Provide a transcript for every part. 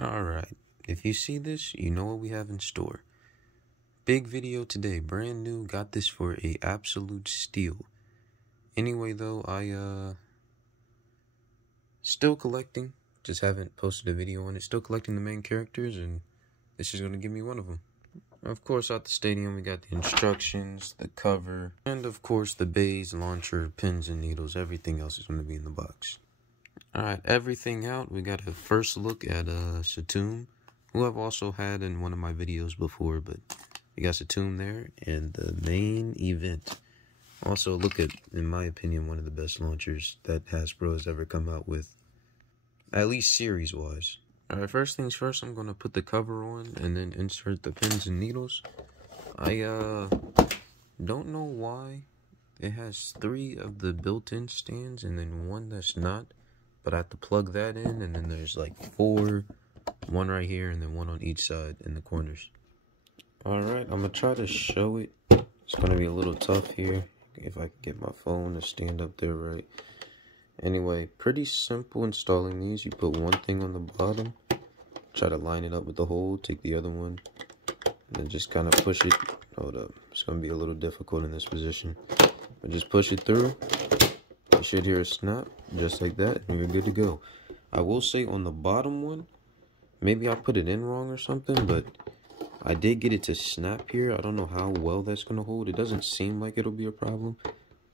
Alright, if you see this, you know what we have in store. Big video today, brand new, got this for a absolute steal. Anyway though, still collecting, just haven't posted a video on it. Still collecting the main characters, and this is gonna give me one of them. Of course, at the stadium, we got the instructions, the cover, and of course the base, launcher, pins and needles. Everything else is gonna be in the box. Alright, everything out. We got a first look at Satum, who I've also had in one of my videos before, but we got Satum there, and the main event. Also, look at, in my opinion, one of the best launchers that Hasbro has ever come out with, at least series-wise. Alright, first things first, I'm going to put the cover on and then insert the pins and needles. I don't know why it has 3 of the built-in stands and then 1 that's not. But I have to plug that in, and then there's like 4, 1 right here, and then 1 on each side in the corners. Alright, I'm going to try to show it. It's going to be a little tough here, if I can get my phone to stand up there right. Anyway, pretty simple installing these. You put one thing on the bottom, try to line it up with the hole, take the other one, and then just kind of push it. Hold up, it's going to be a little difficult in this position. But just push it through. You should hear a snap, just like that, and you're good to go. I will say on the bottom one, maybe I put it in wrong or something, but I did get it to snap here. I don't know how well that's going to hold. It doesn't seem like it'll be a problem,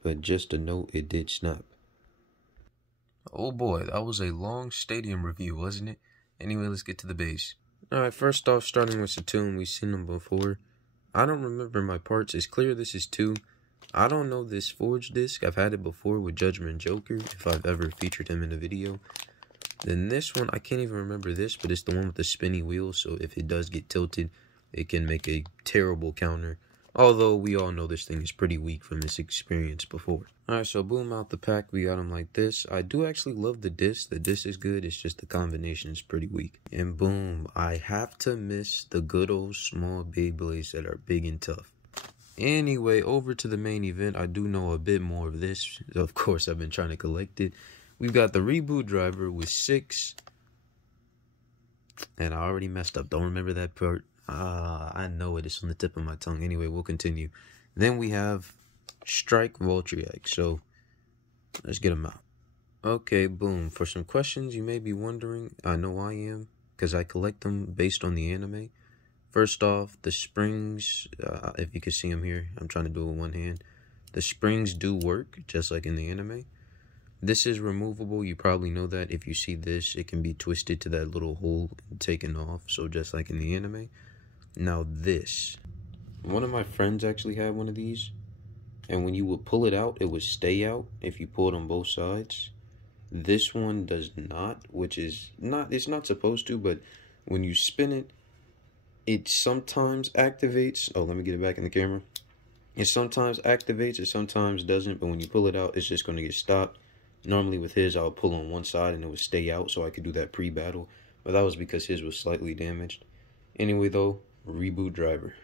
but just a note, it did snap. Oh boy, that was a long stadium review, wasn't it? Anyway, let's get to the base. Alright, first off, starting with Satum, we've seen them before. I don't remember my parts. It's clear this is 2. I don't know this forged disc. I've had it before with Judgment Joker, if I've ever featured him in a video. Then this one, I can't even remember this, but it's the one with the spinny wheel, so if it does get tilted, it can make a terrible counter. Although, we all know this thing is pretty weak from this experience before. Alright, so boom, out the pack, we got them like this. I do actually love the disc. The disc is good, it's just the combination is pretty weak. And boom, I have to miss the good old small Beyblades that are big and tough. Anyway, over to the main event. I do know a bit more of this. Of course, I've been trying to collect it. We've got the reboot driver with 6. And I already messed up. Don't remember that part. I know it. It's on the tip of my tongue. Anyway, we'll continue. Then we have Strike Voltriac. So, let's get them out. Okay, boom. For some questions you may be wondering, I know I am, because I collect them based on the anime. First off, the springs, if you can see them here, I'm trying to do it with one hand. The springs do work, just like in the anime. This is removable. You probably know that. If you see this, it can be twisted to that little hole and taken off. So just like in the anime. Now this. One of my friends actually had one of these. And when you would pull it out, it would stay out if you pulled on both sides. This one does not, which is not, it's not supposed to, but when you spin it, it sometimes activates. Oh, let me get it back in the camera. It sometimes activates, it sometimes doesn't, but when you pull it out, it's just going to get stopped. Normally with his, I'll pull on one side and it would stay out so I could do that pre-battle. But that was because his was slightly damaged. Anyway though, reboot driver.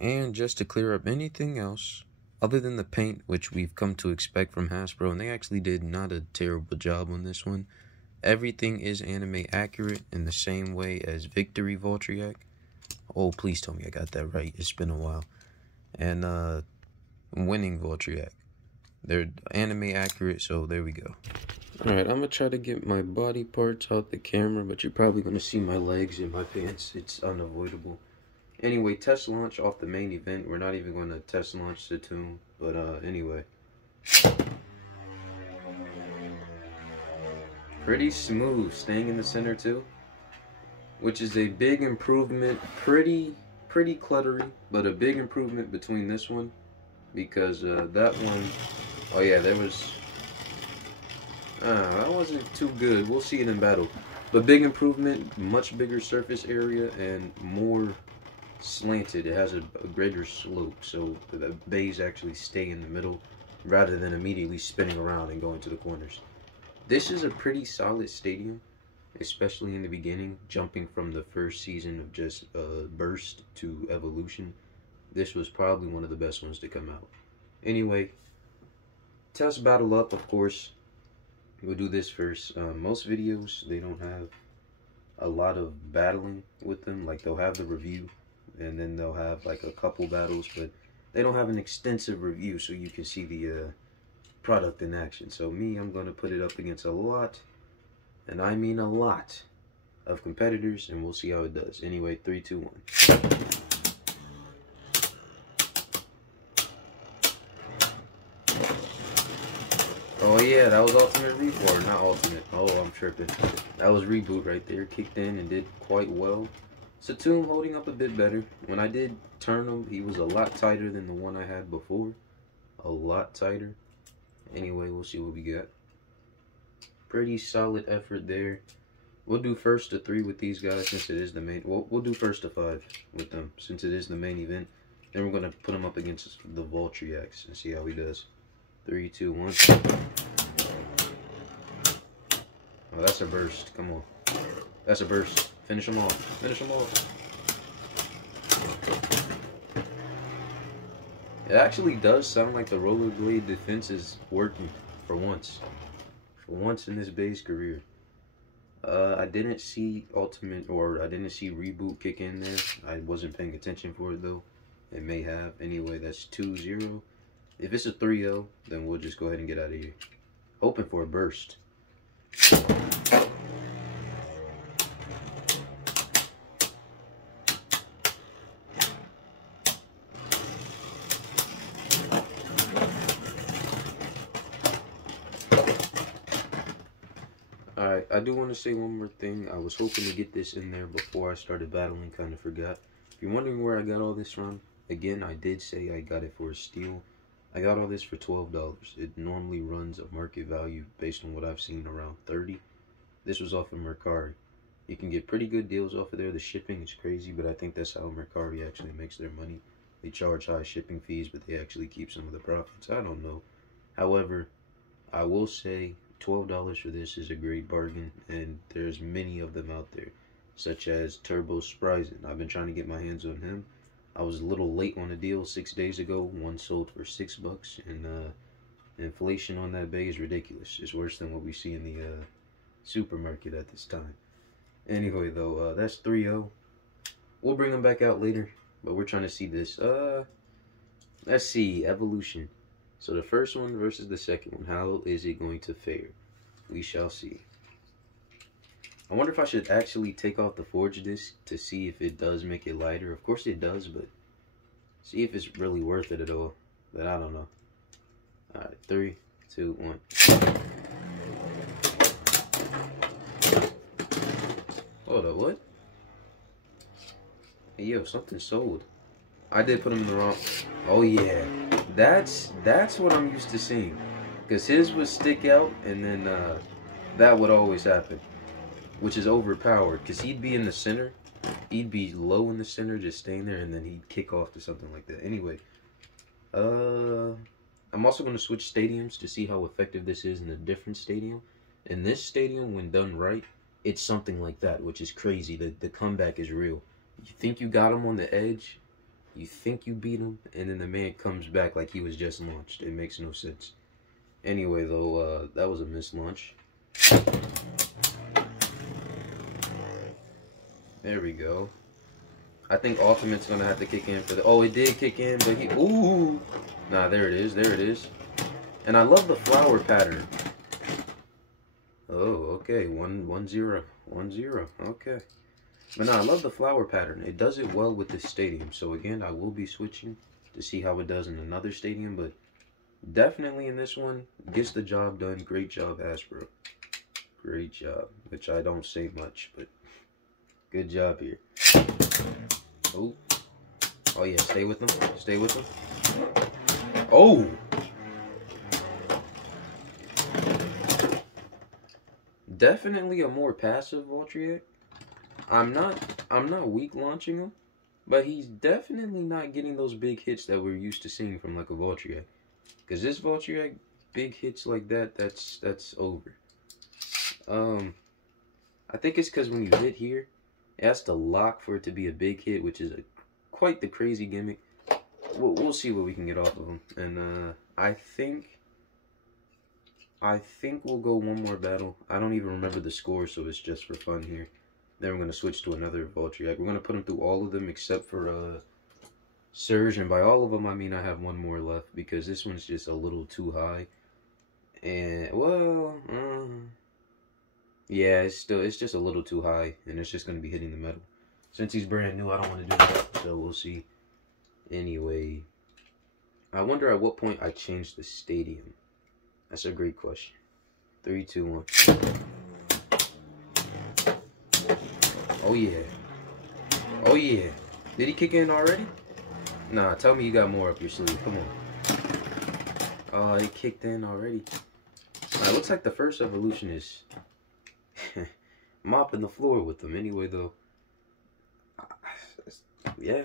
And just to clear up anything else, other than the paint, which we've come to expect from Hasbro, and they actually did not a terrible job on this one. Everything is anime accurate in the same way as Victory Voltriac. Oh, please tell me I got that right. It's been a while. And Winning Voltriac. They're anime accurate, so there we go. Alright, I'm going to try to get my body parts out the camera, but you're probably going to see my legs in my pants. It's unavoidable. Anyway, test launch off the main event. We're not even going to test launch Satum, but anyway. Pretty smooth, staying in the center too, which is a big improvement. Pretty cluttery, but a big improvement between this one, because that one, oh yeah, that wasn't too good. We'll see it in battle, but big improvement, much bigger surface area and more slanted. It has a greater slope, so the bays actually stay in the middle rather than immediately spinning around and going to the corners. This is a pretty solid stadium, especially in the beginning, jumping from the first season of just Burst to Evolution. This was probably one of the best ones to come out. Anyway, test battle up, of course. We'll do this first. Most videos, they don't have a lot of battling with them. Like, they'll have the review, and then they'll have like a couple battles, but they don't have an extensive review so you can see the product in action. So me, I'm going to put it up against a lot, and I mean a lot, of competitors, and we'll see how it does. Anyway, 3, 2, 1. Oh yeah, that was Ultimate Reboot, or not Ultimate. Oh, I'm tripping. That was Reboot right there. Kicked in and did quite well. Satum holding up a bit better. When I did turn him, he was a lot tighter than the one I had before. A lot tighter. Anyway, we'll see what we got. Pretty solid effort there. We'll do first to 3 with these guys since it is the main. We'll do first to 5 with them since it is the main event. Then we're gonna put him up against the Voltriax and see how he does. 3, 2, 1. Oh, that's a burst. Come on. That's a burst. Finish them off. Finish them off. It actually does sound like the rollerblade defense is working for once. For once in this base career. I didn't see Ultimate, or I didn't see Reboot kick in there. I wasn't paying attention for it though. It may have. Anyway, that's 2-0. If it's a 3-0, then we'll just go ahead and get out of here. Hoping for a burst. Alright, I do want to say one more thing. I was hoping to get this in there before I started battling, kind of forgot. If you're wondering where I got all this from, again, I did say I got it for a steal. I got all this for $12. It normally runs a market value based on what I've seen around 30. This was off of Mercari. You can get pretty good deals off of there. The shipping is crazy, but I think that's how Mercari actually makes their money. They charge high shipping fees, but they actually keep some of the profits. I don't know. However, I will say $12 for this is a great bargain, and there's many of them out there, such as Turbo Spryzen. I've been trying to get my hands on him. I was a little late on a deal 6 days ago. One sold for $6, and inflation on that bay is ridiculous. It's worse than what we see in the supermarket at this time. Anyway, though, that's 3-0. We'll bring them back out later, but we're trying to see this. Let's see, Evolution. So the first one versus the second one. How is it going to fare? We shall see. I wonder if I should actually take off the forge disc to see if it does make it lighter. Of course it does, but see if it's really worth it at all. But I don't know. Alright, 3, 2, 1. Hold up, what? Hey, yo, something sold. I did put him in the wrong. Oh yeah, that's what I'm used to seeing. Cause his would stick out, and then that would always happen, which is overpowered. Cause he'd be in the center, he'd be low in the center, just staying there, and then he'd kick off to something like that. Anyway, I'm also gonna switch stadiums to see how effective this is in a different stadium. In this stadium, when done right, it's something like that, which is crazy. The comeback is real. You think you got him on the edge. You think you beat him, and then the man comes back like he was just launched. It makes no sense. Anyway, though, that was a missed launch. There we go. I think Ultimate's gonna have to kick in for the. Oh, it did kick in, but he. Ooh! Nah, there it is. There it is. And I love the flower pattern. Oh, okay. 1-0. 1-0. Okay. But no, I love the flower pattern. It does it well with this stadium. So again, I will be switching to see how it does in another stadium. But definitely in this one, gets the job done. Great job, Hasbro. Great job. Which I don't say much, but good job here. Oh. Oh yeah, stay with them. Stay with them. Oh! Definitely a more passive Voltriac. I'm not weak launching him, but he's definitely not getting those big hits that we're used to seeing from like a Voltriac. Cause this Voltriac, big hits like that, that's over. I think it's cause when you hit here, it has to lock for it to be a big hit, which is quite the crazy gimmick. We'll see what we can get off of him, and I think we'll go one more battle. I don't even remember the score, so it's just for fun here. Then we're gonna switch to another Vulture. Like, we're gonna put them through all of them except for Surge, and by all of them I mean I have one more left because this one's just a little too high. And well, yeah, it's just a little too high, and it's just gonna be hitting the metal. Since he's brand new, I don't want to do that, so we'll see. Anyway, I wonder at what point I change the stadium. That's a great question. 3, 2, 1. Oh yeah. Oh yeah. Did he kick in already? Nah, tell me you got more up your sleeve. Come on. Oh, he kicked in already. Alright, looks like the first evolution is mopping the floor with them. Anyway, though. Yeah,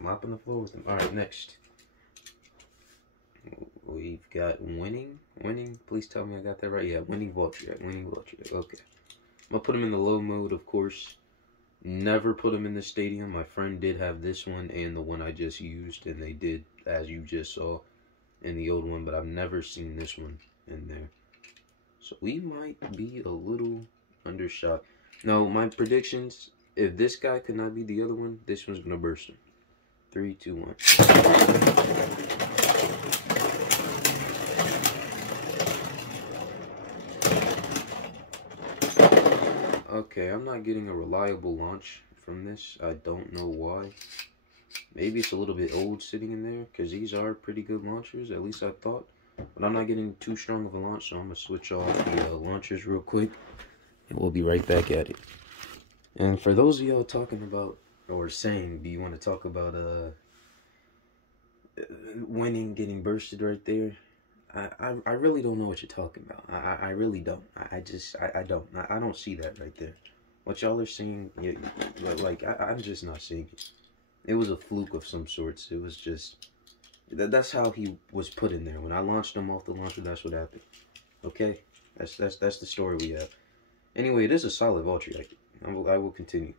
mopping the floor with them. Alright, next. We've got winning. Please tell me I got that right. Yeah, winning Vulture. Winning Vulture. Okay. I'm gonna put him in the low mode, of course. Never put him in the stadium. My friend did have this one and the one I just used, and they did, as you just saw, in the old one, but I've never seen this one in there. So we might be a little undershot. No, my predictions, if this guy could not be the other one, this one's gonna burst him. 3, 2, 1. Okay, I'm not getting a reliable launch from this. I don't know why. Maybe it's a little bit old sitting in there, because these are pretty good launchers, at least I thought. But I'm not getting too strong of a launch, so I'm going to switch off the launchers real quick, and we'll be right back at it. And for those of y'all talking about, or saying, do you want to talk about winning, getting bursted right there? I really don't know what you're talking about. I really don't. I don't see that right there. What y'all are seeing, like, I'm just not seeing it. It was a fluke of some sorts. It was just, that's how he was put in there. When I launched him off the launcher, that's what happened. Okay? That's the story we have. Anyway, it is a solid Vulture. I will continue.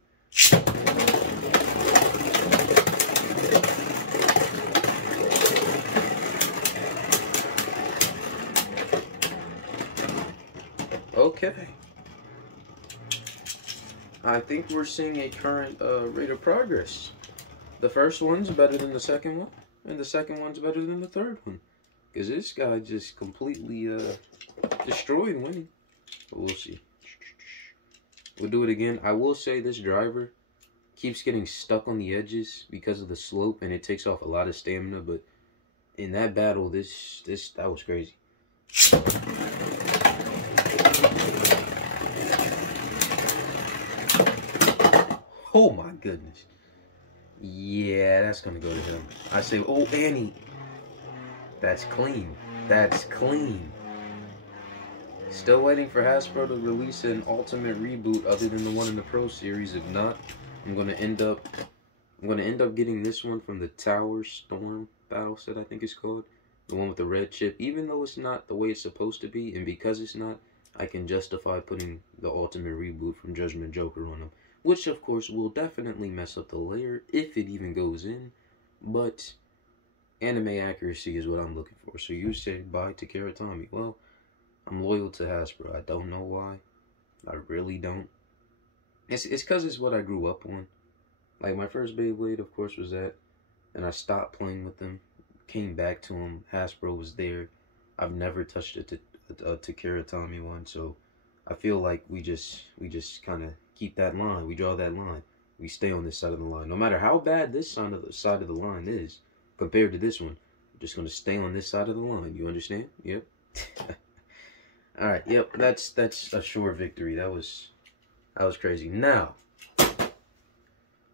Okay. I think we're seeing a current rate of progress. The first one's better than the second one, and the second one's better than the third one. Because this guy just completely destroyed winning. But we'll see. We'll do it again. I will say this driver keeps getting stuck on the edges because of the slope, and it takes off a lot of stamina, but in that battle, that was crazy. Oh my goodness. Yeah, that's gonna go to him. I say, oh, Annie. That's clean. That's clean. Still waiting for Hasbro to release an ultimate reboot other than the one in the Pro Series. If not, I'm gonna end up getting this one from the Starstorm Battleset, I think it's called. The one with the red chip. Even though it's not the way it's supposed to be, and because it's not, I can justify putting the ultimate reboot from Judgment Joker on them. Which, of course, will definitely mess up the layer, if it even goes in. But anime accuracy is what I'm looking for. So you said bye to Karatami. Well, I'm loyal to Hasbro. I don't know why. I really don't. It's because it's what I grew up on. Like, my first Beyblade, of course, was that. And I stopped playing with them. Came back to them. Hasbro was there. I've never touched it to Karatami one. So I feel like we just kind of keep that line. We draw that line. We stay on this side of the line. No matter how bad this side of the line is compared to this one, we're just going to stay on this side of the line. You understand? Yep. Alright, yep. That's a sure victory. That was crazy. Now,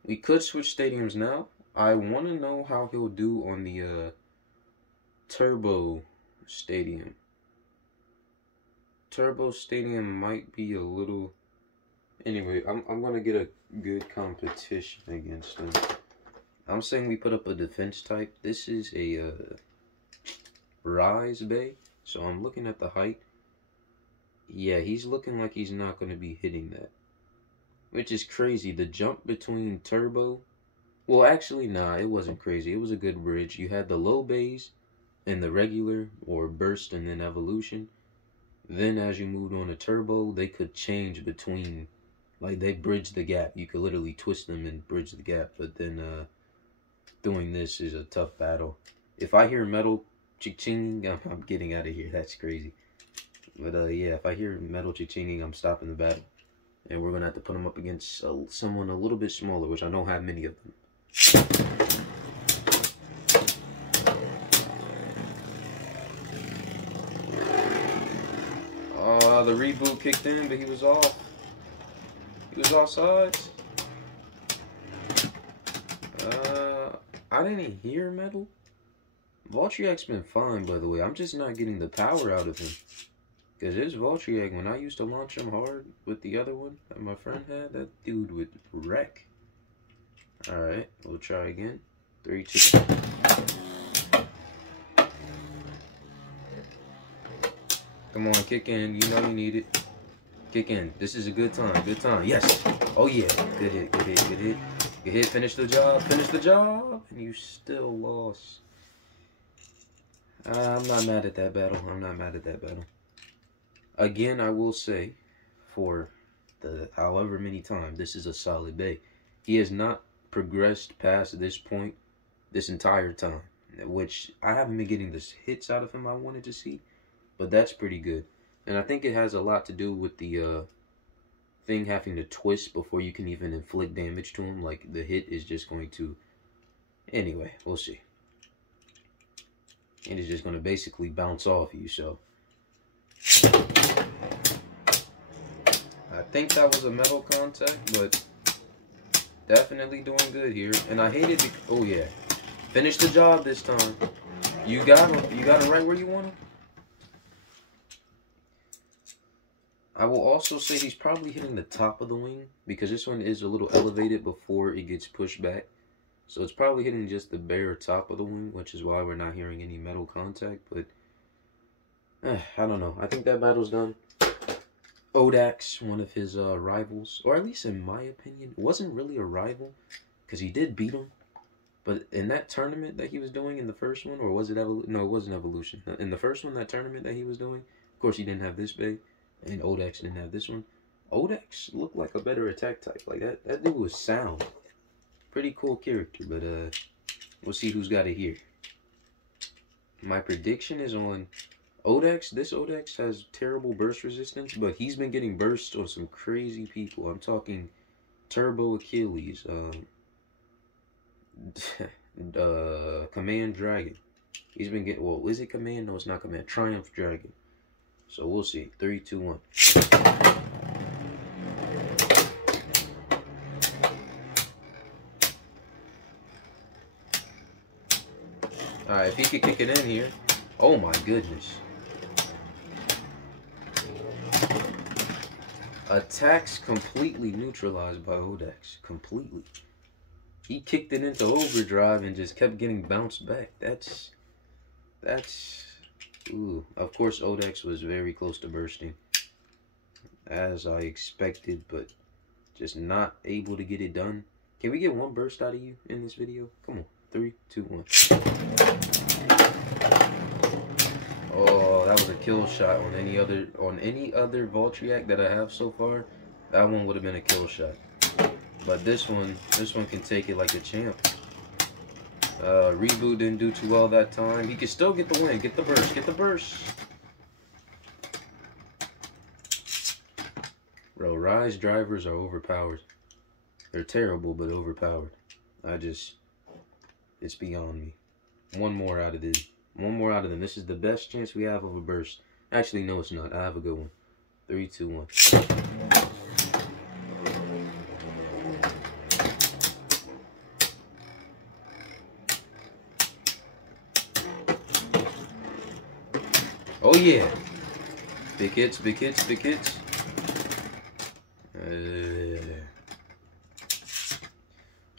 we could switch stadiums now. I want to know how he'll do on the Turbo Stadium. Turbo Stadium might be a little... Anyway, I'm going to get a good competition against him. I'm saying we put up a defense type. This is a Rise Bay. So I'm looking at the height. Yeah, he's looking like he's not going to be hitting that. Which is crazy. The jump between Turbo... Well, actually, nah, it wasn't crazy. It was a good bridge. You had the low bays and the regular, or burst and then evolution. Then as you moved on to Turbo, they could change between Like, they bridge the gap. You could literally twist them and bridge the gap. But then doing this is a tough battle. If I hear metal ching, I'm getting out of here. That's crazy. But yeah, if I hear metal ching, I'm stopping the battle. And we're going to have to put them up against someone a little bit smaller, which I don't have many of them. The reboot kicked in, but he was off. He was offsides. I didn't hear metal. Voltriac's been fine, by the way. I'm just not getting the power out of him. Because his Voltriac, when I used to launch him hard with the other one that my friend had, that dude would wreck. Alright, we'll try again. 3, 2. Come on, kick in. You know you need it. Kick in. This is a good time. Good time. Yes. Oh, yeah. Good hit. Good hit. Good hit. Good hit. Finish the job. Finish the job. And you still lost. I'm not mad at that battle. I'm not mad at that battle. Again, I will say, for the however many times, this is a solid bay. He has not progressed past this point this entire time, which I haven't been getting the hits out of him I wanted to see. But that's pretty good. And I think it has a lot to do with the thing having to twist before you can even inflict damage to him. Like, the hit is just going to... Anyway, we'll see. It is just going to basically bounce off you, so... I think that was a metal contact, but... Definitely doing good here. And I hated it... Oh, yeah. Finish the job this time. You got him. You got it right where you want him. I will also say he's probably hitting the top of the wing because this one is a little elevated before it gets pushed back. So it's probably hitting just the bare top of the wing, which is why we're not hearing any metal contact. But I don't know. I think that battle's done. Odax, one of his rivals, or at least in my opinion, wasn't really a rival because he did beat him. But in that tournament that he was doing in the first one, or was it Evolution? No, it wasn't Evolution. In the first one, that tournament that he was doing, of course, he didn't have this bay. And Odax didn't have this one. Odax looked like a better attack type. Like, that dude was sound. Pretty cool character, but we'll see who's got it here. My prediction is on Odax. This Odax has terrible burst resistance, but he's been getting bursts on some crazy people. I'm talking Turbo Achilles, Command Dragon. He's been getting, well, is it Command? No, it's not Command. Triumph Dragon. So we'll see. 3, 2, 1. Alright, if he could kick it in here. Oh my goodness. Attacks completely neutralized by Odax. Completely. He kicked it into overdrive and just kept getting bounced back. That's... Ooh, of course Odax was very close to bursting, as I expected, but just not able to get it done. Can we get one burst out of you in this video? Come on, 3, 2, 1. Oh, that was a kill shot on any other Voltriac that I have so far. That one would have been a kill shot, but this one can take it like a champ. Reboot didn't do too well that time. He can still get the win. Get the burst. Get the burst. Bro, Rise drivers are overpowered. They're terrible, but overpowered. It's beyond me. One more out of this. One more out of them. This is the best chance we have of a burst. Actually, no, it's not. I have a good one. 3, 2, 1. Oh yeah, big hits, big hits, big hits.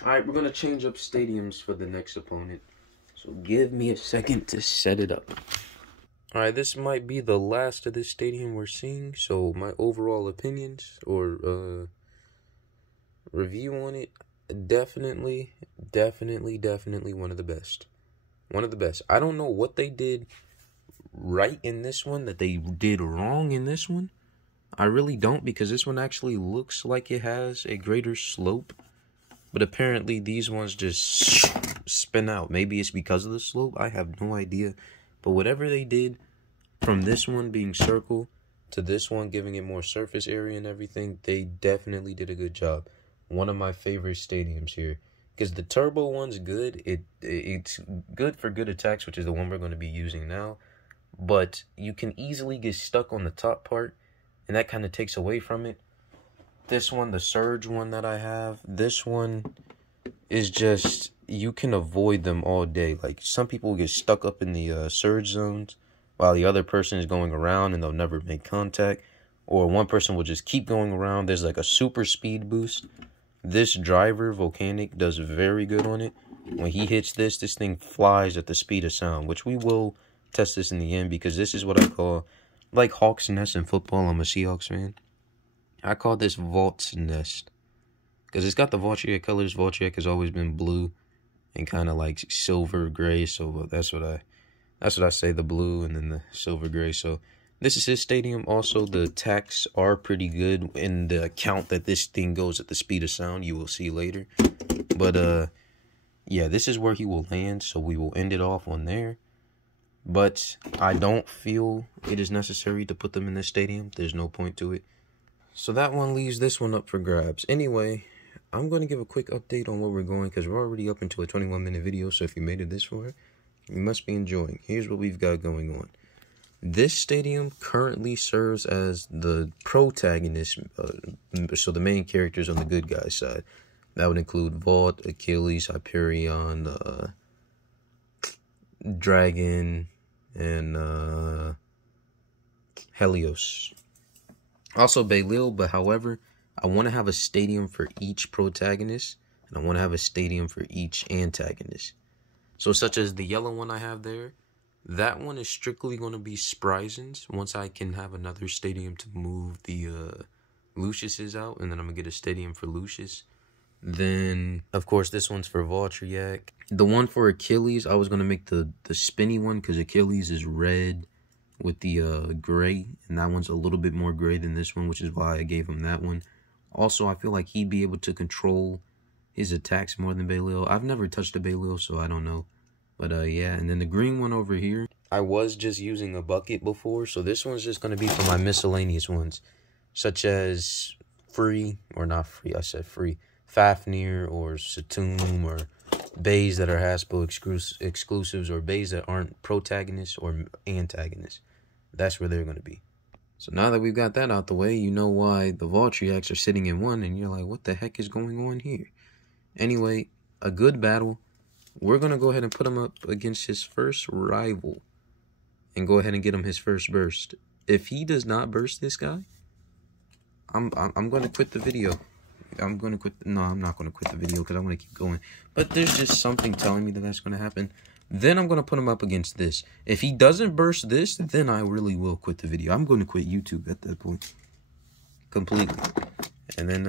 Alright, we're going to change up stadiums for the next opponent. So give me a second to set it up. Alright, this might be the last of this stadium we're seeing. So my overall opinions or review on it, definitely one of the best. One of the best. I don't know what they did right in this one that they did wrong in this one, I really don't, because this one actually looks like it has a greater slope. But apparently these ones just spin out. Maybe it's because of the slope. I have no idea. But whatever they did, from this one being circle to this one giving it more surface area and everything, they definitely did a good job. One of my favorite stadiums here. Because the turbo one's good. It's good for good attacks, which is the one we're going to be using now. But you can easily get stuck on the top part, and that kind of takes away from it. This one, the surge one that I have, this one is just, you can avoid them all day. Like, some people get stuck up in the surge zones while the other person is going around and they'll never make contact. Or one person will just keep going around. There's like a super speed boost. This driver, Volcanic, does very good on it. When he hits this thing flies at the speed of sound, which we will test this in the end, because this is what I call, like Hawk's Nest in football. I'm a Seahawks fan. I call this Vault's Nest, because it's got the Voltriac colors. Voltriac has always been blue and kind of like silver gray, so that's what I say, the blue and then the silver gray. So this is his stadium. Also, the attacks are pretty good in the account that this thing goes at the speed of sound. You will see later. But yeah, this is where he will land, so we will end it off on there. But I don't feel it is necessary to put them in this stadium. There's no point to it. So that one leaves this one up for grabs. Anyway, I'm going to give a quick update on where we're going, because we're already up into a 21-minute video. So if you made it this far, you must be enjoying. Here's what we've got going on. This stadium currently serves as the protagonist, so the main characters on the good guy side. That would include Vault, Achilles, Hyperion, Dragon, and Helios. Also Belial, but however, I want to have a stadium for each protagonist, and I want to have a stadium for each antagonist. So such as the yellow one I have there, that one is strictly going to be Spryzen's. Once I can have another stadium to move the Lucius's out, and then I'm going to get a stadium for Lucius. Then, of course, this one's for Voltriac. The one for Achilles, I was going to make the spinny one, because Achilles is red with the gray, and that one's a little bit more gray than this one, which is why I gave him that one. Also, I feel like he'd be able to control his attacks more than Belial. I've never touched a Belial, so I don't know. But yeah, and then the green one over here, I was just using a bucket before, so this one's just going to be for my miscellaneous ones, such as Free, or not Free, I said Free, Fafnir, or Satum, or bays that are Hasbro exclusives, or bays that aren't protagonists or antagonists. That's where they're going to be. So now that we've got that out the way, you know why the Voltriacs are sitting in one, and you're like, what the heck is going on here? Anyway, a good battle. We're going to go ahead and put him up against his first rival and go ahead and get him his first burst. If he does not burst this guy, I'm going to quit the video. I'm going to quit. No, I'm not going to quit the video, because I want to keep going. But there's just something telling me that that's going to happen. Then I'm going to put him up against this. If he doesn't burst this, then I really will quit the video. I'm going to quit YouTube at that point. Completely. And then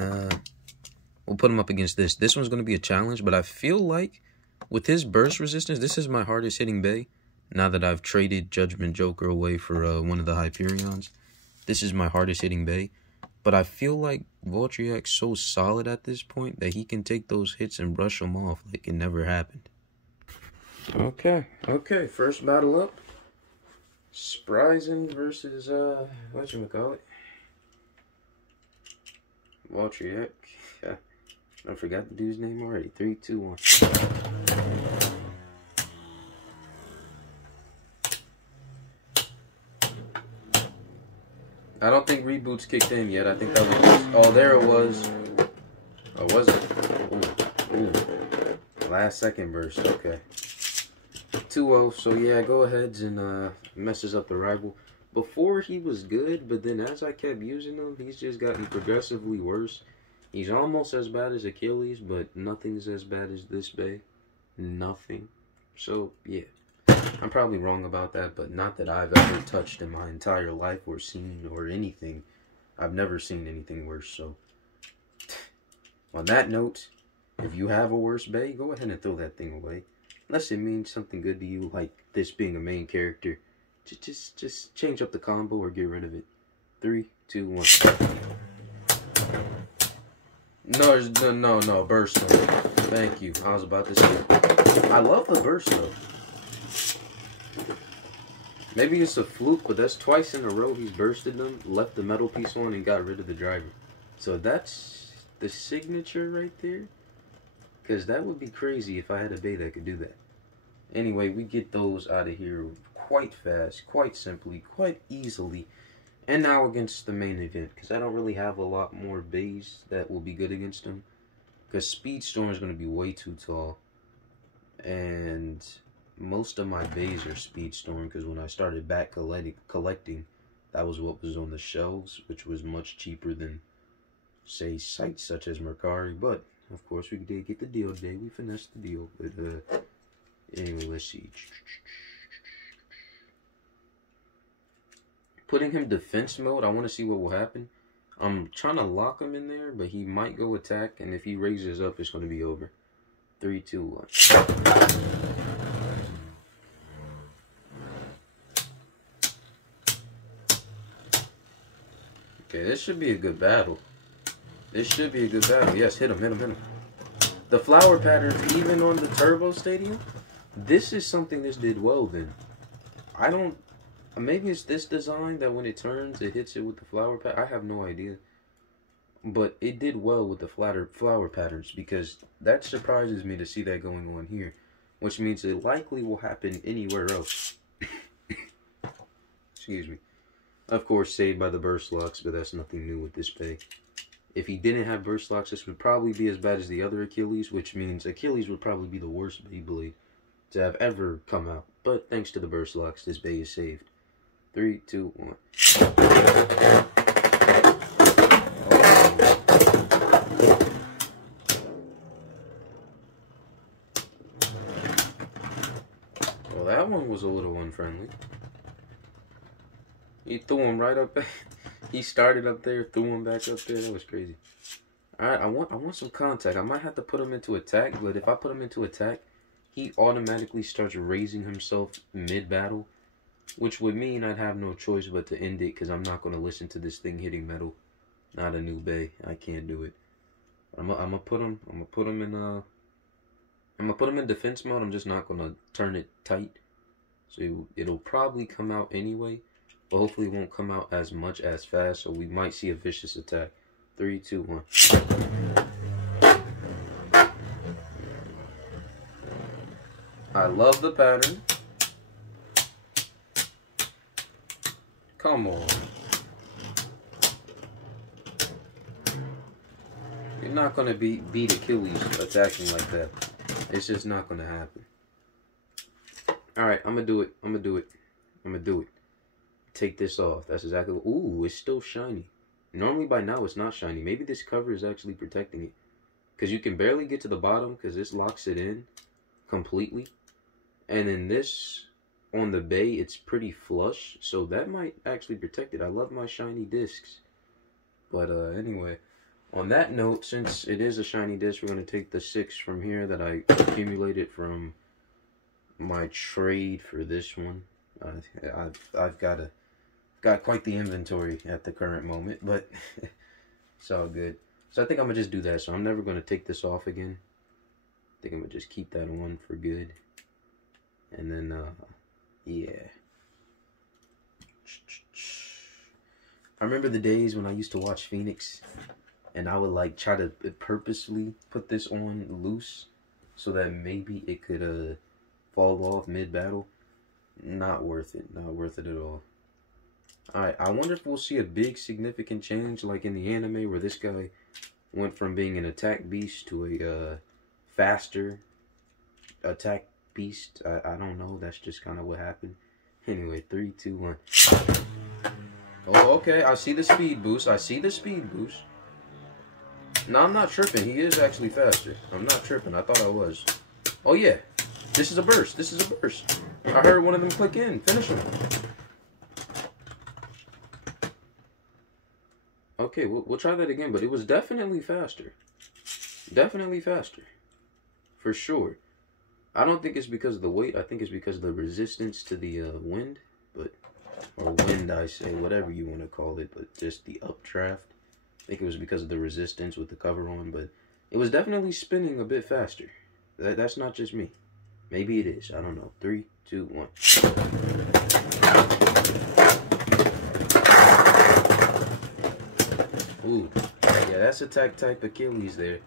we'll put him up against this. This one's going to be a challenge, but I feel like with his burst resistance, this is my hardest hitting bay. Now that I've traded Judgment Joker away for one of the Hyperions, this is my hardest hitting bay. But I feel like Voltriac's so solid at this point that he can take those hits and brush them off like it never happened. Okay, first battle up. Spryzen versus, whatchamacallit? Voltriac. Yeah, I forgot the dude's name already. 3, 2, 1. I don't think reboots kicked in yet. I think that was... Oh, there it was. Oh, was it? Ooh. Last second burst. Okay. 2-0. So, yeah, go ahead and messes up the rival. Before, he was good, but then as I kept using him, he's just gotten progressively worse. He's almost as bad as Achilles, but nothing's as bad as this bay. Nothing. So, yeah. I'm probably wrong about that, but not that I've ever touched in my entire life or seen or anything. I've never seen anything worse, so. On that note, if you have a worse bay, go ahead and throw that thing away. Unless it means something good to you, like this being a main character. Just change up the combo or get rid of it. 3, 2, 1. No, burst them. Thank you. I was about to say. I love the burst though. Maybe it's a fluke, but that's twice in a row he's bursted them, left the metal piece on, and got rid of the driver. So that's the signature right there. Because that would be crazy if I had a bay that could do that. Anyway, we get those out of here quite fast, quite simply, quite easily. And now against the main event, because I don't really have a lot more bays that will be good against him. Because Speedstorm is going to be way too tall. And most of my bays are Speedstorm, because when I started back collecting, that was what was on the shelves, which was much cheaper than, say, sites such as Mercari. But, of course, we did get the deal today. We finessed the deal. But, anyway, let's see. Putting him defense mode, I want to see what will happen. I'm trying to lock him in there, but he might go attack, and if he raises up, it's going to be over. 3, 2, 1. Okay, this should be a good battle. This should be a good battle. Yes, hit him, hit him, hit him. The flower patterns, even on the Turbo Stadium, this is something this did well then. I don't... Maybe it's this design that when it turns, it hits it with the flower pattern. I have no idea. But it did well with the flower patterns, because that surprises me to see that going on here. Which means it likely will happen anywhere else. Excuse me. Of course, saved by the burst locks, but that's nothing new with this pay. If he didn't have burst locks, this would probably be as bad as the other Achilles, which means Achilles would probably be the worst Beyblade to have ever come out. But thanks to the burst locks, this bay is saved. 3, 2, 1. Well, that one was a little unfriendly. He threw him right up there. He started up there, threw him back up there. That was crazy. Alright, I want some contact. I might have to put him into attack, but if I put him into attack, he automatically starts raising himself mid-battle, which would mean I'd have no choice but to end it, because I'm not going to listen to this thing hitting metal. Not a new bay. I can't do it. I'm gonna put him in defense mode. I'm just not gonna turn it tight. So it'll probably come out anyway, but hopefully it won't come out as much as fast, so we might see a vicious attack. 3, 2, 1. I love the pattern. Come on. You're not going to beat Achilles attacking like that. It's just not going to happen. Alright, I'm going to do it. I'm going to do it. I'm going to do it. Take this off. That's exactly what... Ooh, it's still shiny. Normally by now it's not shiny. Maybe this cover is actually protecting it. Because you can barely get to the bottom because this locks it in completely. And then this... on the bay, it's pretty flush, so that might actually protect it. I love my shiny discs. But anyway, on that note, since it is a shiny disc, we're going to take the 6 from here that I accumulated from my trade for this one. I've got quite the inventory at the current moment, but it's all good. So I think I'm going to just do that, so I'm never going to take this off again. I think I'm going to just keep that on for good. And then, yeah. I remember the days when I used to watch Phoenix, and I would like try to purposely put this on loose so that maybe it could fall off mid-battle. Not worth it. Not worth it at all. Alright, I wonder if we'll see a big significant change like in the anime where this guy went from being an attack beast to a faster attack beast. I don't know. That's just kind of what happened. Anyway, 3, 2, 1. Oh, okay. I see the speed boost. I see the speed boost. No, I'm not tripping. He is actually faster. I'm not tripping. I thought I was. Oh, yeah. This is a burst. This is a burst. I heard one of them click in. Finish him. Okay, we'll try that again, but it was definitely faster. Definitely faster. For sure. I don't think it's because of the weight. I think it's because of the resistance to the wind. But or wind, I say, whatever you want to call it, but just the updraft. I think it was because of the resistance with the cover on, but it was definitely spinning a bit faster. That's not just me. Maybe it is. I don't know. 3, 2, 1. Ooh. Yeah, that's attack type Achilles there.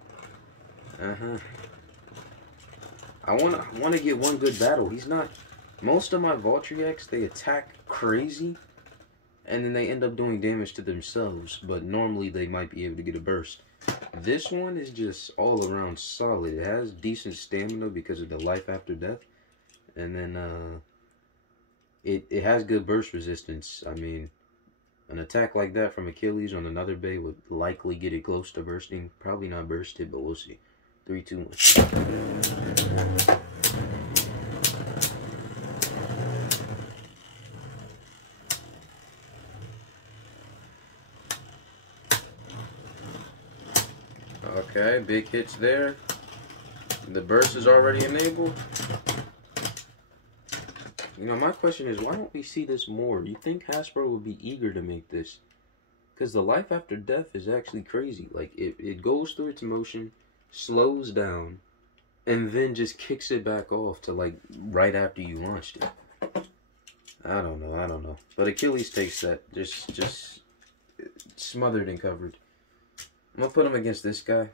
I wanna get one good battle. He's not. Most of my Voltryx, they attack crazy, and then they end up doing damage to themselves. But normally they might be able to get a burst. This one is just all around solid. It has decent stamina because of the life after death, and then it has good burst resistance. I mean, an attack like that from Achilles on another bay would likely get it close to bursting. Probably not burst it, but we'll see. 3, 2, 1. Okay, big hits there. The burst is already enabled. You know, my question is, why don't we see this more? You think Hasbro would be eager to make this? Because the life after death is actually crazy. Like, it goes through its motion, slows down, and then just kicks it back off to, like, right after you launched it. I don't know. But Achilles takes that. Just smothered and covered. I'm going to put him against this guy.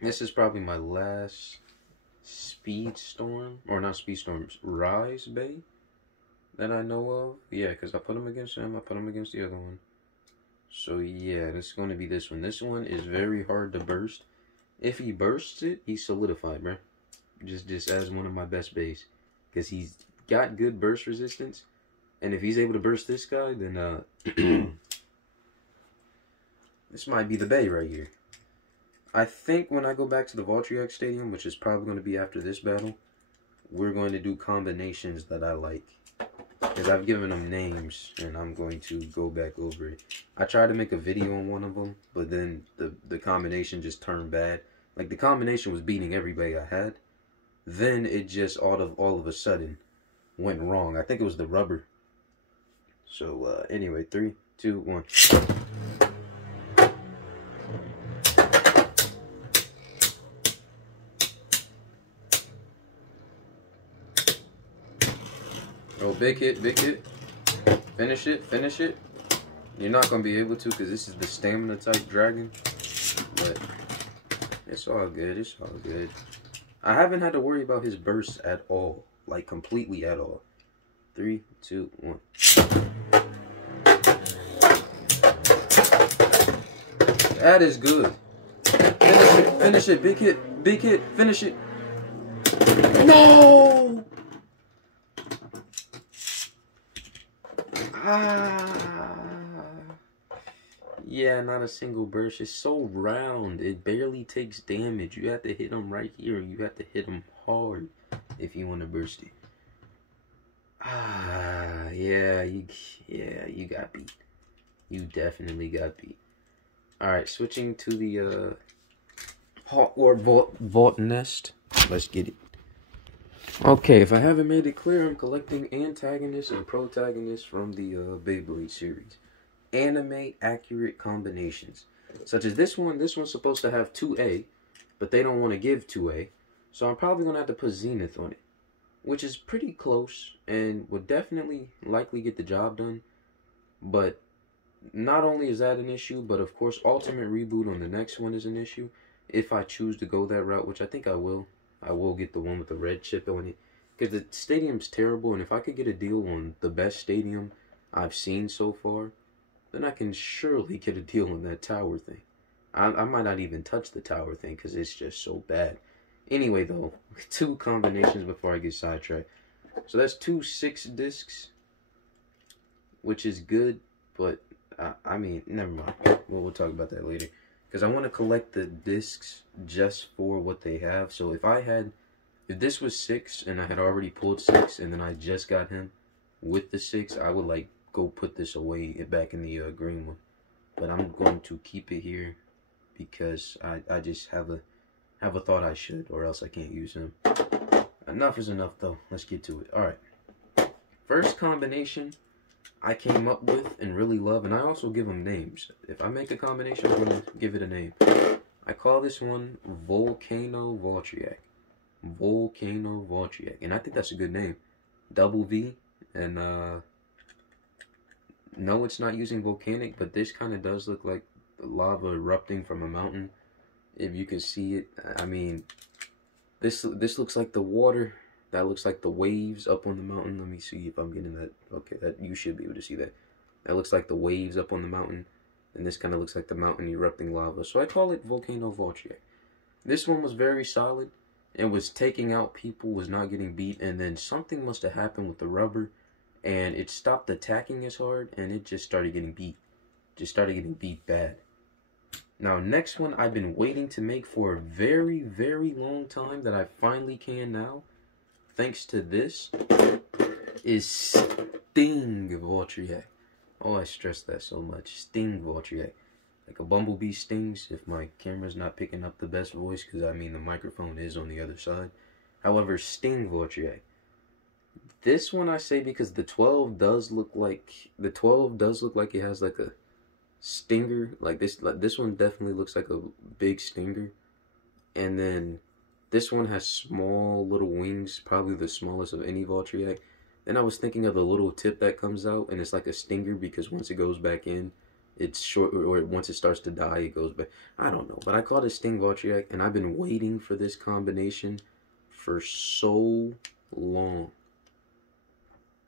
This is probably my last Speedstorm, or not Speedstorms, Rise Bay that I know of. Yeah, because I put him against him, I put him against the other one. So yeah, this is going to be this one. This one is very hard to burst. If he bursts it, he's solidified, bro. Just as one of my best bays. Because he's got good burst resistance. And if he's able to burst this guy, then this might be the bay right here. I think when I go back to the Voltryx Stadium, which is probably going to be after this battle, we're going to do combinations that I like. Because I've given them names, and I'm going to go back over it. I tried to make a video on one of them, but then the combination just turned bad. Like, the combination was beating every bay I had. Then it just all of a sudden went wrong. I think it was the rubber. So, anyway, 3, 2, 1. Oh, big hit, big hit. Finish it, finish it. You're not going to be able to because this is the stamina type dragon. But it's all good, it's all good. I haven't had to worry about his bursts at all. Like, completely at all. 3, 2, 1. That is good. Finish it, big hit, finish it. No! Yeah, not a single burst. It's so round. It barely takes damage. You have to hit him right here. You have to hit him hard if you want to burst it. Yeah, you got beat. You definitely got beat. Alright, switching to the Vault Nest. Let's get it. Okay, if I haven't made it clear, I'm collecting antagonists and protagonists from the Beyblade series. Anime accurate combinations. Such as this one. This one's supposed to have 2A, but they don't want to give 2A. So I'm probably going to have to put Zenith on it, which is pretty close and would definitely likely get the job done. But not only is that an issue, but of course Ultimate Reboot on the next one is an issue. If I choose to go that route, which I think I will get the one with the red chip on it. Because the stadium's terrible, and if I could get a deal on the best stadium I've seen so far, then I can surely get a deal on that tower thing. I might not even touch the tower thing because it's just so bad. Anyway, though, 2 combinations before I get sidetracked. So that's 2 6 discs, which is good, but I mean, never mind. We'll talk about that later. Because I want to collect the discs just for what they have. So if this was 6 and I had already pulled 6 and then I just got him with the 6, I would like go put this away back in the green one. But I'm going to keep it here because I just have a thought I should, or else I can't use him. Enough is enough though. Let's get to it. Alright. First combination I came up with and really love, and I also give them names. If I make a combination, I'm going to give it a name. I call this one Volcano Voltriac. Volcano Voltriac. And I think that's a good name. Double V. And, no, it's not using volcanic, but this kind of does look like lava erupting from a mountain. If you can see it, I mean, this looks like the water. That looks like the waves up on the mountain. Let me see if I'm getting that. Okay, that you should be able to see that. That looks like the waves up on the mountain. And this kind of looks like the mountain erupting lava. So I call it Volcano Voltriac. This one was very solid. It was taking out people, was not getting beat. And then something must have happened with the rubber. And it stopped attacking as hard. And it just started getting beat. Just started getting beat bad. Now, next one I've been waiting to make for a very, very long time that I finally can now. Thanks to this. Is Sting Voltriac. Oh, I stress that so much. Sting Voltriac. Like a bumblebee stings if my camera's not picking up the best voice, because I mean the microphone is on the other side. However, Sting Voltriac. This one I say because the 12 does look like it has like a stinger. Like this one definitely looks like a big stinger. And then this one has small little wings, probably the smallest of any Voltriac. Then I was thinking of the little tip that comes out, and it's like a stinger because once it goes back in, it's short, or once it starts to die, it goes back. I don't know, but I call it Sting Voltriac, and I've been waiting for this combination for so long.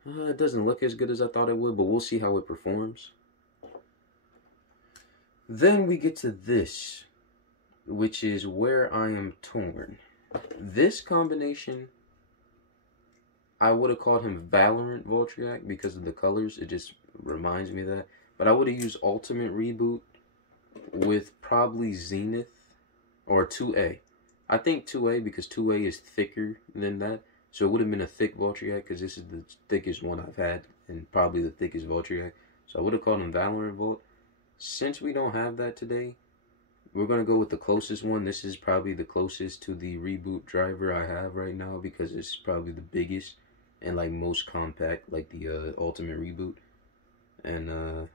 It doesn't look as good as I thought it would, but we'll see how it performs. Then we get to this, which is where I am torn. This combination, I would have called him Valorant Voltriac because of the colors. It just reminds me of that. But I would have used Ultimate Reboot with probably Zenith or 2A. I think 2A because 2A is thicker than that. So it would have been a thick Voltriac because this is the thickest one I've had and probably the thickest Voltriac. So I would have called him Valorant Volt. Since we don't have that today, we're going to go with the closest one. This is probably the closest to the reboot driver I have right now because it's probably the biggest and like most compact, like the Ultimate Reboot. And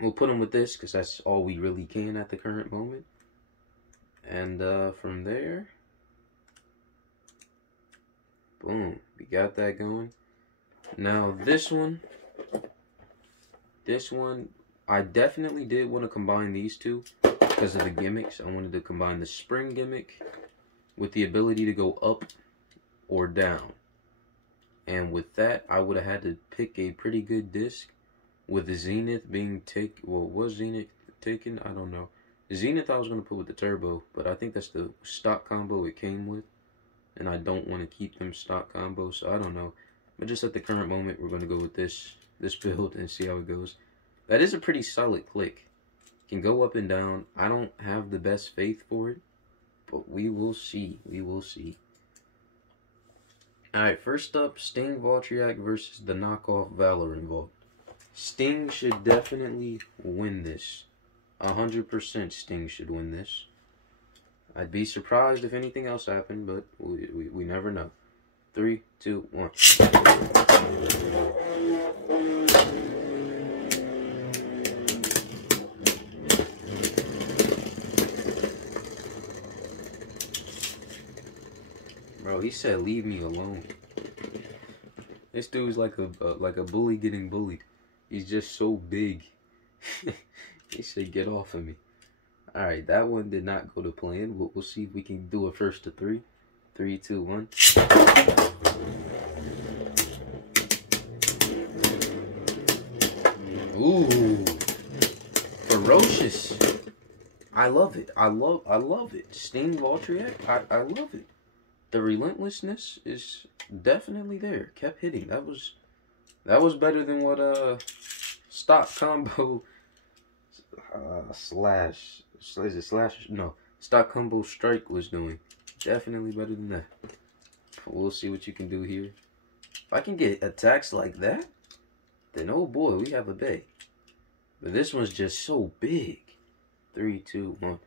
we'll put them with this because that's all we really can at the current moment. And from there, boom, we got that going. Now this one, I definitely did want to combine these two because of the gimmicks. I wanted to combine the spring gimmick with the ability to go up or down. And with that, I would have had to pick a pretty good disc. With the Zenith being taken, well, was Zenith taken? I don't know. Zenith I was going to put with the turbo, but I think that's the stock combo it came with. And I don't want to keep them stock combos, so I don't know. But just at the current moment, we're going to go with this build and see how it goes. That is a pretty solid click. Can go up and down. I don't have the best faith for it, but we will see. We will see. Alright, first up, Sting Voltriac versus the knockoff Valorant Volt. Sting should definitely win this. 100% Sting should win this. I'd be surprised if anything else happened, but we never know. 3, 2, 1. Bro, he said, "Leave me alone." This dude's like a bully getting bullied. He's just so big. He said, "Get off of me." Alright, that one did not go to plan. We'll see if we can do a first to 3. 3, 2, 1. Ooh. Ferocious. I love it. I love it. Sting Voltriac, I love it. The relentlessness is definitely there. Kept hitting. That was better than what stock combo slash no, stock combo strike was doing. Definitely better than that. We'll see what you can do here. If I can get attacks like that, then oh boy, we have a bay. But this one's just so big. 3, 2, 1.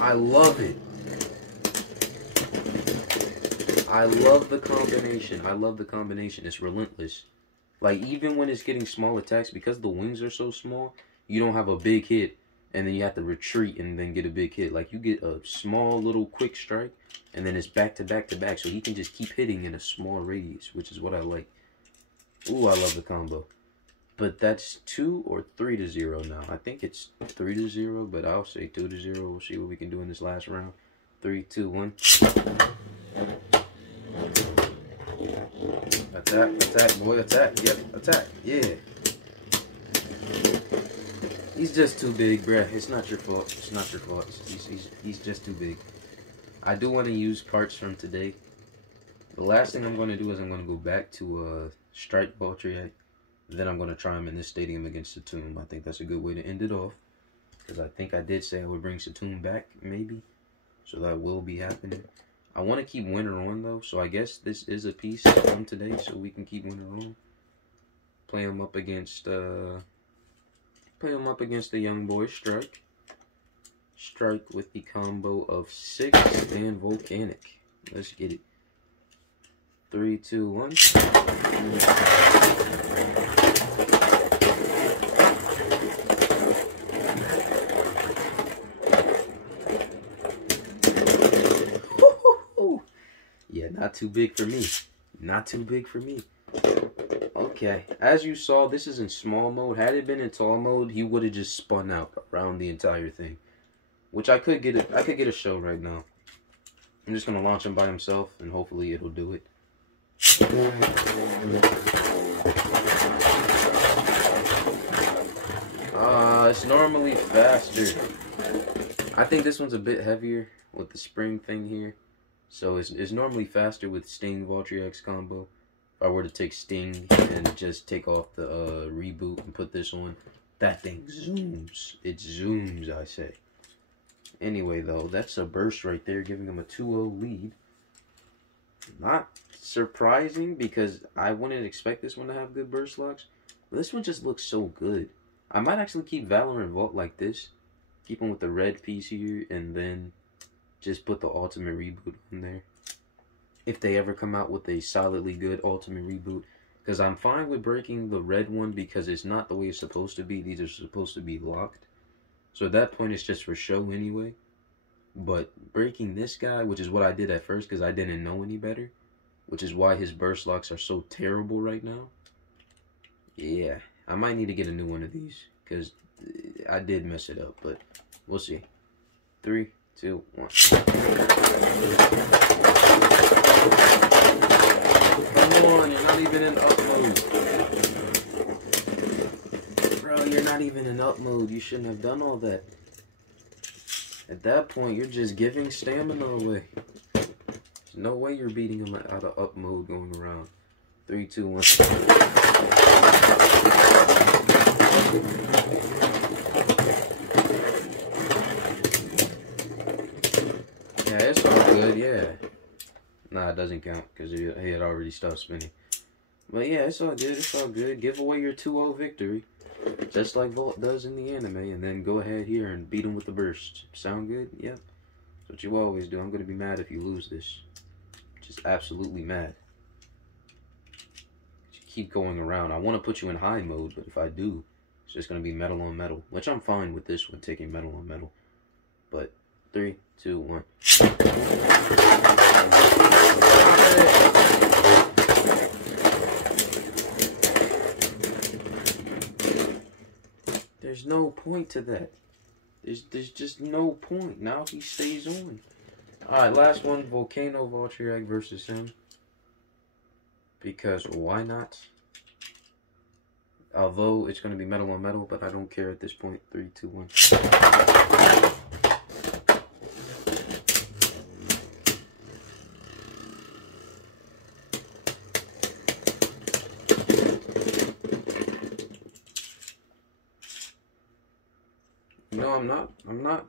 I love it. I love the combination. I love the combination. It's relentless. Like, even when it's getting small attacks, because the wings are so small, you don't have a big hit, and then you have to retreat and then get a big hit. Like, you get a small little quick strike, and then it's back to back to back, so he can just keep hitting in a small radius, which is what I like. Ooh, I love the combo. But that's 2 or 3 to 0 now. I think it's 3 to 0, but I'll say 2 to 0. We'll see what we can do in this last round. 3, 2, 1. Attack, attack, boy, attack. Yep, attack. Yeah. He's just too big, bruh. It's not your fault. It's not your fault. He's just too big. I do want to use parts from today. The last thing I'm going to do is I'm going to go back to Strike Valkyrie. Then I'm going to try him in this stadium against Satum. I think that's a good way to end it off. Because I think I did say I would bring Satum back, maybe. So that will be happening. I want to keep Winter on, though. So I guess this is a piece from today, so we can keep Winter on. Play him up against the young boy Strike. Strike with the combo of 6 and Volcanic. Let's get it. 3, 2, 1. Yeah, not too big for me. Not too big for me. Okay, as you saw, this is in small mode. Had it been in tall mode, he would have just spun out around the entire thing. Which I could get a show right now. I'm just gonna launch him by himself, and hopefully it'll do it. It's normally faster. I think this one's a bit heavier with the spring thing here. So it's normally faster with Sting Valkyrie X combo. If I were to take Sting and just take off the reboot and put this on, that thing zooms. It zooms, I say. Anyway, though, that's a burst right there, giving him a 2-0 lead. Not surprising, because I wouldn't expect this one to have good burst locks. But this one just looks so good. I might actually keep Valorant Vault like this. Keep him with the red piece here, and then just put the ultimate reboot in there. If they ever come out with a solidly good ultimate reboot. Because I'm fine with breaking the red one, because it's not the way it's supposed to be. These are supposed to be locked. So at that point, it's just for show anyway. But breaking this guy, which is what I did at first because I didn't know any better, which is why his burst locks are so terrible right now. Yeah, I might need to get a new one of these because I did mess it up, but we'll see. 3, 2, 1. Come on, you're not even in up mode. Bro, you're not even in up mode. You shouldn't have done all that. At that point, you're just giving stamina away. There's no way you're beating him out of up mode going around. 3, 2, 1. Yeah, it's all good, yeah. Nah, it doesn't count because he had already stopped spinning. But yeah, it's all good, it's all good. Give away your 2-0 victory. Just like Vault does in the anime, and then go ahead here and beat him with the burst. Sound good? Yep. That's what you always do. I'm going to be mad if you lose this. Just absolutely mad. You keep going around. I want to put you in high mode, but if I do, it's just going to be metal on metal. Which I'm fine with this one, taking metal on metal. But 3, 2, 1. There's no point to that. There's just no point. Now he stays on. Alright, last one. Volcano Valkyrie versus him. Because why not? Although it's going to be metal on metal, but I don't care at this point. 3, 2, 1. No, I'm not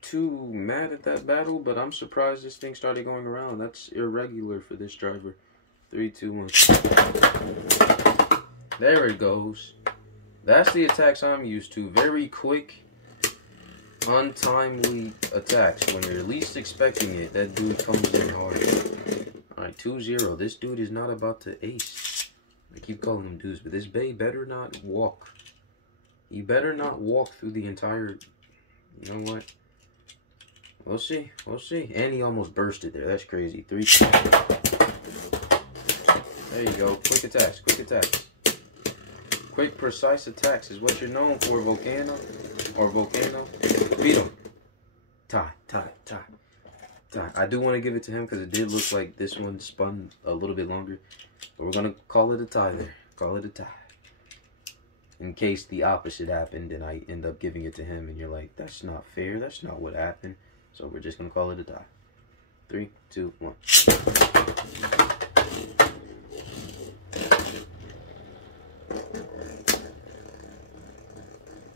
too mad at that battle, but I'm surprised this thing started going around. That's irregular for this driver. 3, 2, 1. There it goes. That's the attacks I'm used to. Very quick, untimely attacks. When you're least expecting it, that dude comes in hard. 2-0. This dude is not about to ace. I keep calling him dudes, but this Bay better not walk. He better not walk through the entire... You know what? We'll see. We'll see. And he almost bursted there. That's crazy. 3. There you go. Quick attacks. Quick attacks. Quick, precise attacks is what you're known for, Volcano. Or Volcano. Beat him. Tie. I do want to give it to him because it did look like this one spun a little bit longer. But we're going to call it a tie there. Call it a tie. In case the opposite happened and I end up giving it to him and you're like, that's not fair. That's not what happened. So we're just going to call it a tie. 3, 2, 1.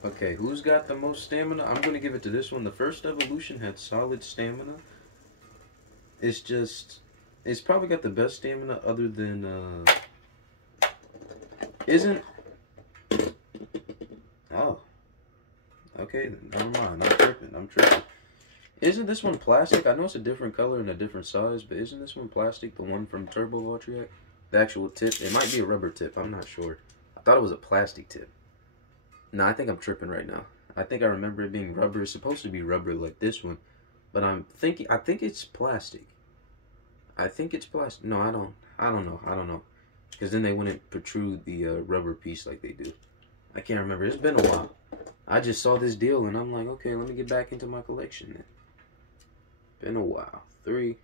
Okay, who's got the most stamina? I'm going to give it to this one. The first evolution had solid stamina. It's just... It's probably got the best stamina other than... Oh. Okay, then. Never mind. I'm tripping. Isn't this one plastic? I know it's a different color and a different size, but isn't this one plastic? The one from Turbo Voltriac? The actual tip? It might be a rubber tip. I'm not sure. I thought it was a plastic tip. No, I think I'm tripping right now. I think I remember it being rubber. It's supposed to be rubber like this one. But I think it's plastic. I think it's plastic. No, I don't know. Because then they wouldn't protrude the rubber piece like they do. I can't remember. It's been a while. I just saw this deal and I'm like, okay, let me get back into my collection then. Been a while. 3,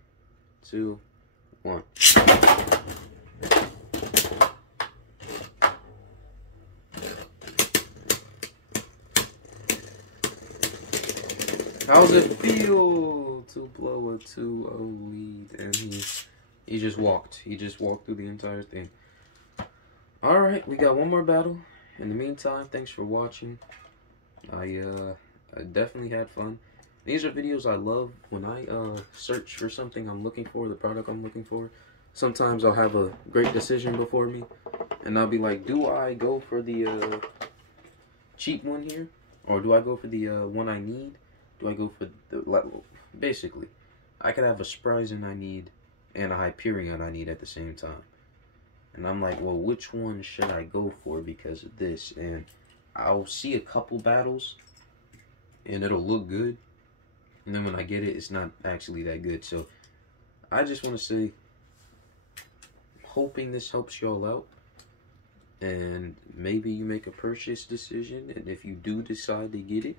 2, 1. How's it feel to blow a 2-0 lead? And he just walked. He just walked through the entire thing. Alright, we got one more battle. In the meantime, thanks for watching. I definitely had fun. These are videos I love. When I search for something I'm looking for, the product I'm looking for, sometimes I'll have a great decision before me. And I'll be like, do I go for the cheap one here? Or do I go for the one I need? Do I go for the... Basically, I could have a Spryzen I need and a Hyperion I need at the same time. And I'm like, well, which one should I go for because of this? And I'll see a couple battles and it'll look good. And then when I get it, it's not actually that good. So I just want to say, hoping this helps y'all out. And maybe you make a purchase decision. And if you do decide to get it,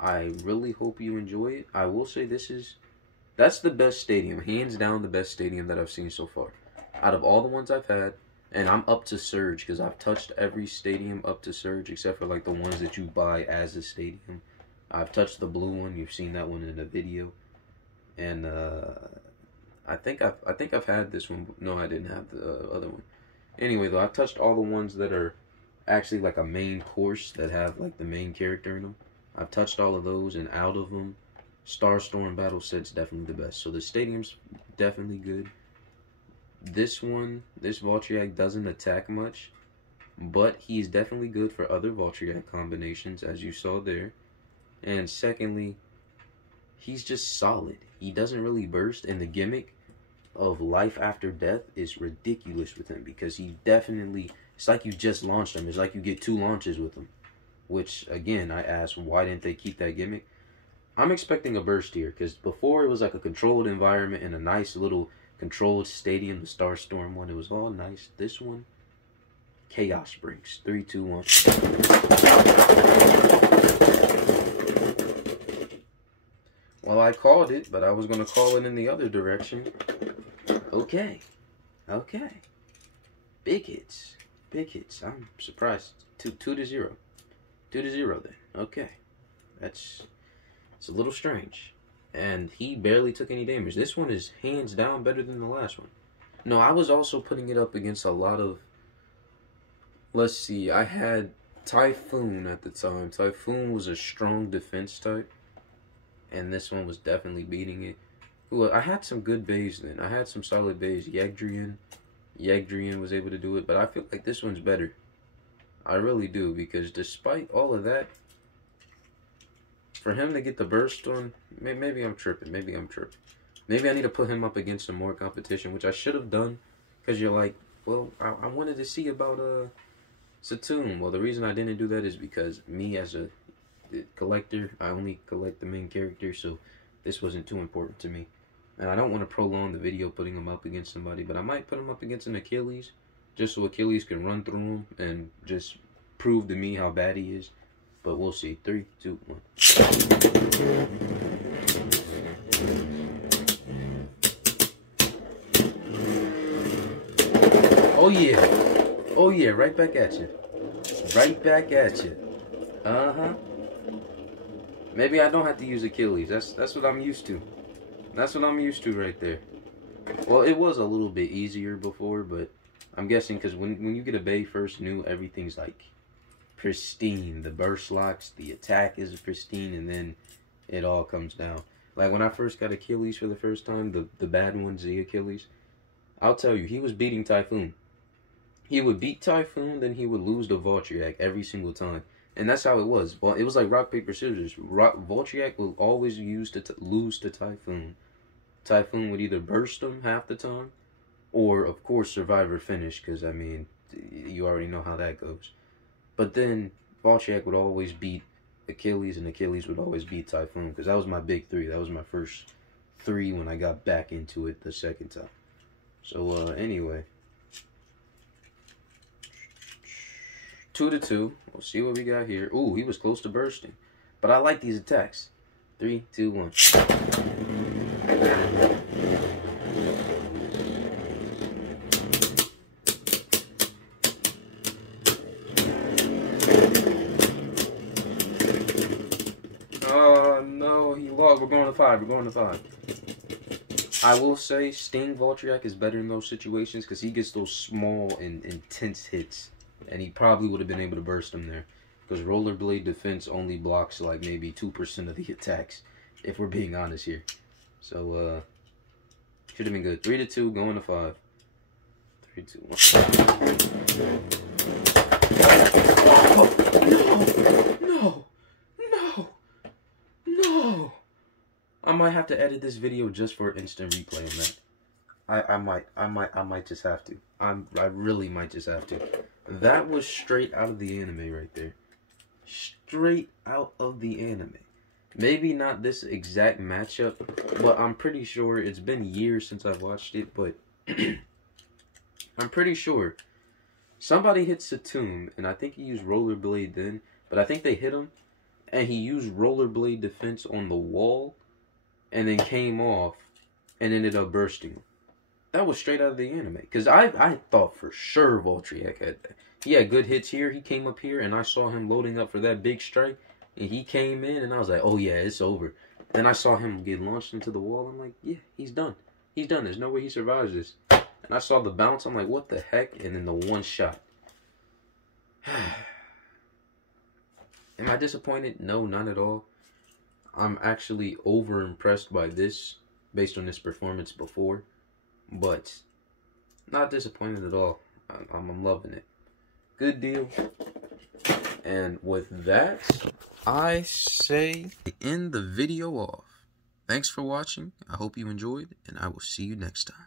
I really hope you enjoy it. I will say that's the best stadium. Hands down the best stadium that I've seen so far. Out of all the ones I've had, and I'm up to Surge because I've touched every stadium up to Surge except for like the ones that you buy as a stadium. I've touched the blue one. You've seen that one in the video. And I think I've had this one. No, I didn't have the other one. Anyway, though, I've touched all the ones that are actually like a main course that have like the main character in them. I've touched all of those, and out of them, Starstorm Battleset's definitely the best. So the stadium's definitely good. This one, this Voltriac doesn't attack much, but he's definitely good for other Voltriac combinations, as you saw there. And secondly, he's just solid. He doesn't really burst, and the gimmick of life after death is ridiculous with him because he definitely, it's like you just launched him. It's like you get 2 launches with him. Which, again, I asked, why didn't they keep that gimmick? I'm expecting a burst here, because before it was like a controlled environment and a nice little controlled stadium, the Starstorm one. It was all nice. This one, Chaos Breaks. 3, 2, 1. Well, I called it, but I was going to call it in the other direction. Okay. Okay. Big hits. Big hits. I'm surprised. 2-0. 2-0 then. Okay. It's a little strange. And he barely took any damage. This one is hands down better than the last one. No, I was also putting it up against a lot of... Let's see. I had Typhoon at the time. Typhoon was a strong defense type. And this one was definitely beating it. Well, I had some good bays then. I had some solid bays. Yagdrian was able to do it. But I feel like this one's better. I really do. Because despite all of that, for him to get the burst on, maybe I'm tripping. Maybe I'm tripping. Maybe I need to put him up against some more competition, which I should have done, because you're like, well, I wanted to see about Satoon. Well, the reason I didn't do that is because me as a collector, I only collect the main character, so this wasn't too important to me. And I don't want to prolong the video putting him up against somebody, but I might put him up against an Achilles, just so Achilles can run through him and just prove to me how bad he is. But we'll see. 3, 2, 1. Oh yeah. Oh yeah, right back at you. Right back at you. Uh-huh. Maybe I don't have to use Achilles. That's what I'm used to. That's what I'm used to right there. Well, it was a little bit easier before, but I'm guessing because when you get a Bay first new, everything's like pristine. The burst locks, the attack is pristine, and then it all comes down. Like when I first got Achilles for the first time, the bad one, Z Achilles, I'll tell you, he was beating Typhoon. He would beat Typhoon, then he would lose to Voltriac every single time. And that's how it was. Well, it was like rock, paper, scissors. Voltriac will always lose to Typhoon. Typhoon would either burst him half the time, or, of course, Survivor finish, because, I mean, you already know how that goes. But then Voltriac would always beat Achilles, and Achilles would always beat Typhoon, because that was my big 3. That was my first 3 when I got back into it the second time. So, anyway. 2 to 2. We'll see what we got here. Ooh, he was close to bursting. But I like these attacks. 3, 2, 1. Oh, no, he lost. We're going to 5. We're going to 5. I will say Sting Voltriac is better in those situations because he gets those small and intense hits. And he probably would have been able to burst him there. Because Rollerblade defense only blocks like maybe 2% of the attacks. If we're being honest here. So, should have been good. 3 to 2, going to 5. 3, 2, 1. No! No! No! I might have to edit this video just for instant replay on that. I might just have to. I really might just have to. That was straight out of the anime right there. Straight out of the anime. Maybe not this exact matchup, but I'm pretty sure it's been years since I've watched it, but I'm pretty sure somebody hit Satoon, and I think he used Rollerblade then, but I think they hit him, and he used Rollerblade defense on the wall, and then came off, and ended up bursting him. That was straight out of the anime. Because I thought for sure Voltriac had that. He had good hits here. He came up here, and I saw him loading up for that big strike. And he came in, and I was like, oh, yeah, it's over. Then I saw him get launched into the wall. I'm like, yeah, he's done. He's done. There's no way he survives this. And I saw the bounce. I'm like, what the heck? And then the one shot. Am I disappointed? No, not at all. I'm actually over-impressed by this based on this performance before. But not disappointed at all. I'm loving it. Good deal. And with that, I say end the video off. Thanks for watching. I hope you enjoyed, and I will see you next time.